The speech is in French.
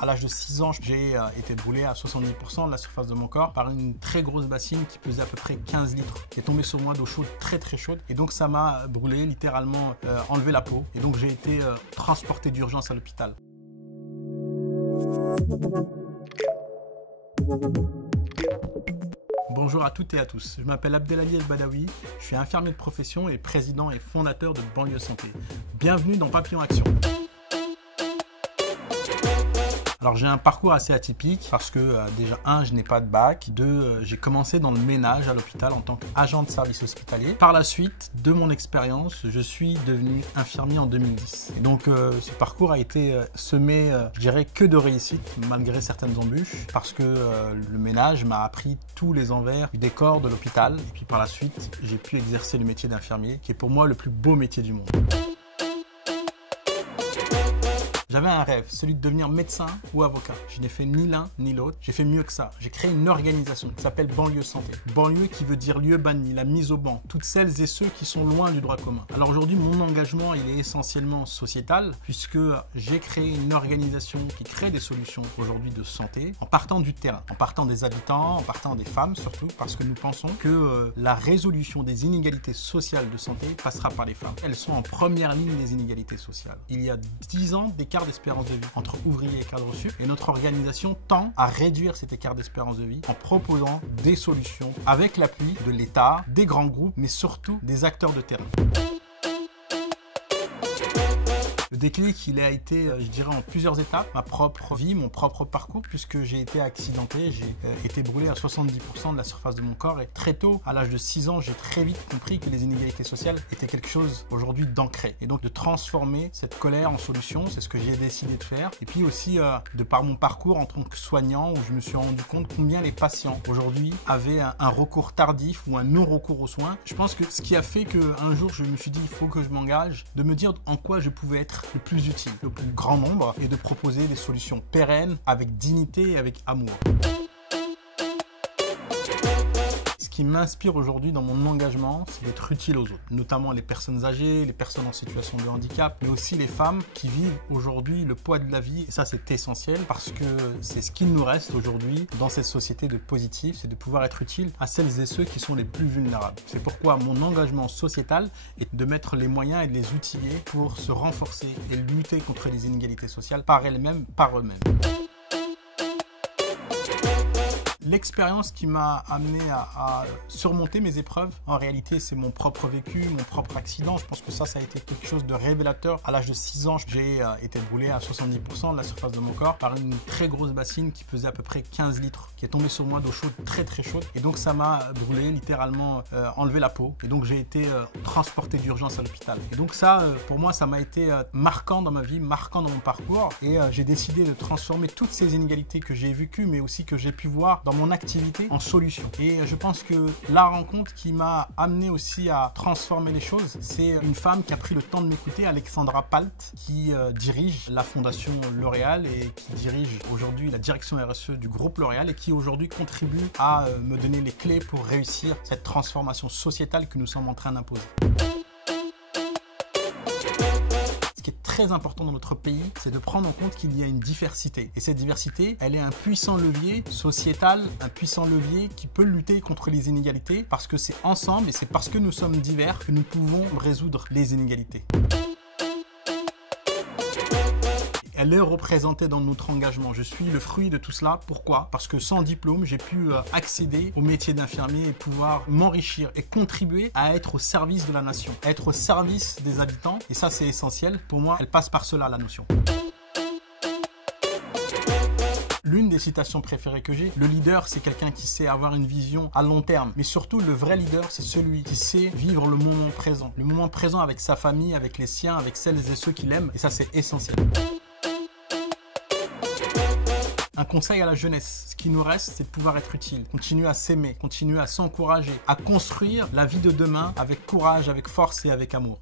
À l'âge de 6 ans, j'ai été brûlé à 70% de la surface de mon corps par une très grosse bassine qui pesait à peu près 15 litres, qui est tombée sur moi d'eau chaude, très chaude. Et donc ça m'a brûlé, littéralement enlevé la peau. Et donc j'ai été transporté d'urgence à l'hôpital. Bonjour à toutes et à tous, je m'appelle Abdelali El Badawi, je suis infirmier de profession et président et fondateur de Banlieue Santé. Bienvenue dans Papillon Action. Alors j'ai un parcours assez atypique parce que déjà je n'ai pas de bac, j'ai commencé dans le ménage à l'hôpital en tant qu'agent de service hospitalier. Par la suite de mon expérience, je suis devenu infirmier en 2010. Et donc ce parcours a été semé, je dirais, que de réussite malgré certaines embûches parce que le ménage m'a appris tous les envers du décor de l'hôpital. Et puis par la suite, j'ai pu exercer le métier d'infirmier qui est pour moi le plus beau métier du monde. J'avais un rêve, celui de devenir médecin ou avocat. Je n'ai fait ni l'un ni l'autre, j'ai fait mieux que ça. J'ai créé une organisation qui s'appelle Banlieue Santé. Banlieue qui veut dire lieu banni, la mise au banc, toutes celles et ceux qui sont loin du droit commun. Alors aujourd'hui, mon engagement, il est essentiellement sociétal puisque j'ai créé une organisation qui crée des solutions aujourd'hui de santé en partant du terrain, en partant des habitants, en partant des femmes surtout, parce que nous pensons que la résolution des inégalités sociales de santé passera par les femmes. Elles sont en première ligne des inégalités sociales. Il y a 10 ans d'écart d'espérance de vie entre ouvriers et cadres sup, et notre organisation tend à réduire cet écart d'espérance de vie en proposant des solutions avec l'appui de l'État, des grands groupes, mais surtout des acteurs de terrain. Le déclic, il a été, je dirais, en plusieurs étapes. Ma propre vie, mon propre parcours, puisque j'ai été accidenté, j'ai été brûlé à 70% de la surface de mon corps. Et très tôt, à l'âge de 6 ans, j'ai très vite compris que les inégalités sociales étaient quelque chose aujourd'hui d'ancré. Et donc de transformer cette colère en solution, c'est ce que j'ai décidé de faire. Et puis aussi, de par mon parcours en tant que soignant, où je me suis rendu compte combien les patients aujourd'hui avaient un recours tardif ou un non-recours aux soins. Je pense que ce qui a fait qu'un jour, je me suis dit, il faut que je m'engage, de me dire en quoi je pouvais être le plus utile, le plus grand nombre, et de proposer des solutions pérennes avec dignité et avec amour. Ce qui m'inspire aujourd'hui dans mon engagement, c'est d'être utile aux autres, notamment les personnes âgées, les personnes en situation de handicap, mais aussi les femmes qui vivent aujourd'hui le poids de la vie. Et ça, c'est essentiel parce que c'est ce qu'il nous reste aujourd'hui dans cette société de positif, c'est de pouvoir être utile à celles et ceux qui sont les plus vulnérables. C'est pourquoi mon engagement sociétal est de mettre les moyens et de les outiller pour se renforcer et lutter contre les inégalités sociales par elles-mêmes, par eux-mêmes. L'expérience qui m'a amené à surmonter mes épreuves, en réalité, c'est mon propre vécu, mon propre accident. Je pense que ça a été quelque chose de révélateur. À l'âge de 6 ans, j'ai été brûlé à 70% de la surface de mon corps par une très grosse bassine qui pesait à peu près 15 litres, qui est tombée sur moi d'eau chaude, très chaude. Et donc ça m'a brûlé, littéralement enlevé la peau. Et donc j'ai été transporté d'urgence à l'hôpital. Et donc ça, pour moi, ça m'a été marquant dans ma vie, marquant dans mon parcours. Et j'ai décidé de transformer toutes ces inégalités que j'ai vécues, mais aussi que j'ai pu voir dans mon activité en solution. Et je pense que la rencontre qui m'a amené aussi à transformer les choses, c'est une femme qui a pris le temps de m'écouter, Alexandra Palt, qui dirige la fondation L'Oréal et qui dirige aujourd'hui la direction RSE du groupe L'Oréal et qui aujourd'hui contribue à me donner les clés pour réussir cette transformation sociétale que nous sommes en train d'imposer. Ce qui est très important dans notre pays, c'est de prendre en compte qu'il y a une diversité. Et cette diversité, elle est un puissant levier sociétal, un puissant levier qui peut lutter contre les inégalités parce que c'est ensemble et c'est parce que nous sommes divers que nous pouvons résoudre les inégalités. Elle est représentée dans notre engagement. Je suis le fruit de tout cela. Pourquoi? Parce que sans diplôme, j'ai pu accéder au métier d'infirmier et pouvoir m'enrichir et contribuer à être au service de la nation, à être au service des habitants. Et ça, c'est essentiel. Pour moi, elle passe par cela, la notion. L'une des citations préférées que j'ai, le leader, c'est quelqu'un qui sait avoir une vision à long terme. Mais surtout, le vrai leader, c'est celui qui sait vivre le moment présent. Le moment présent avec sa famille, avec les siens, avec celles et ceux qu'il aime. Et ça, c'est essentiel. Un conseil à la jeunesse, ce qui nous reste, c'est de pouvoir être utile, continuer à s'aimer, continuer à s'encourager, à construire la vie de demain avec courage, avec force et avec amour.